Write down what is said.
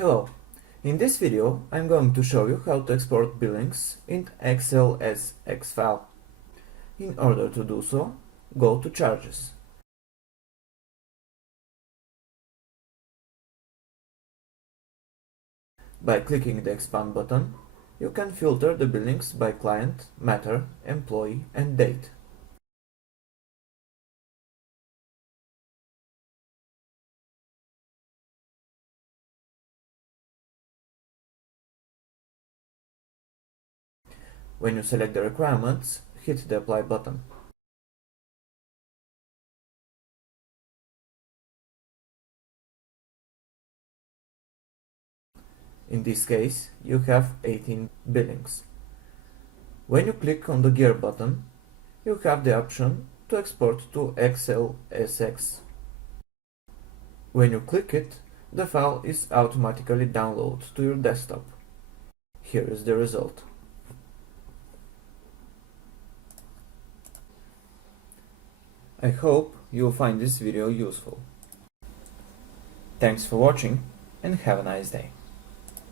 Hello, in this video I'm going to show you how to export Billings in XLSX file. In order to do so, go to Charges. By clicking the Expand button, you can filter the billings by client, matter, employee and date. When you select the requirements, hit the Apply button. In this case, you have 18 billings. When you click on the Gear button, you have the option to export to XLSX. When you click it, the file is automatically downloaded to your desktop. Here is the result. I hope you will find this video useful. Thanks for watching and have a nice day.